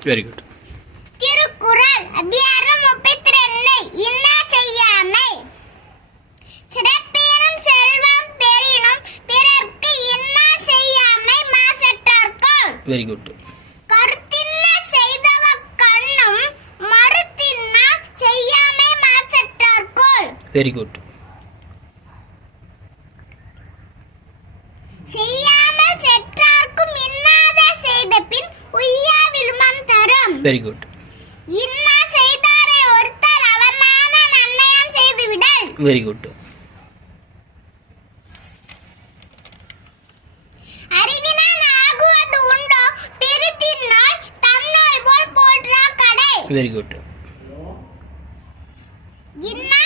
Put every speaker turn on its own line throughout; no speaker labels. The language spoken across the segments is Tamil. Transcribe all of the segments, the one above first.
வெரி குட்
திருக்குறள் அதிகாரம் முப்பத்தி ரெண்டு இன்னா செய்யாமை? சிறப்பேனும் செல்வம் பெறினும் பிறர்க்கு இன்னா செய்யாமை மாசற்றார்கோள்
வெரி குட்
கருத்தின்ன செய்தவ கண்ணும் மறுத்தின்னா செய்யாமை மாசற்றார்கோள்
வெரி குட்
செய்யாமல் நோய் போல் போற்றா கடை.
வெரி குட்
இன்னா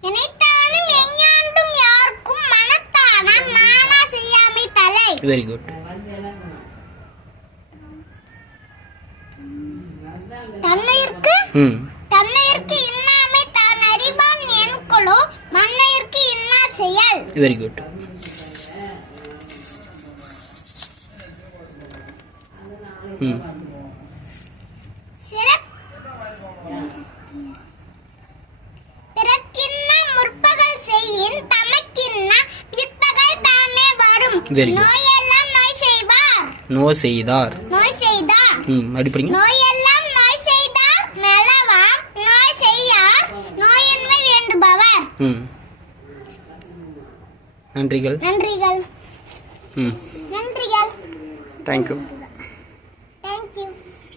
எனத்
வெரி குட்
தன்னையிற்கு தன்னையிற்கு இன்னாமை தான் அறிவான் என்கொலோ மன்னையிற்கு இன்னா செயல்
வெரி குட்
பிறக்கின்ன முற்பகல் செய்யின் தமக்கின்ன பிற்பகல் தாமே வரும்.
Good.
நோய்
செய்தார்.
நோய் செய்தார்.
ம் அப்படி படிங்க.
நோயெல்லாம் நோய் செய்தார் மெலவார் நோய் செய்யார் நோயின்மை வேண்டுபவர்.
ம். நன்றிகள்.
நன்றிகள்.
ம்.
நன்றிகள்.
தேங்க்யூ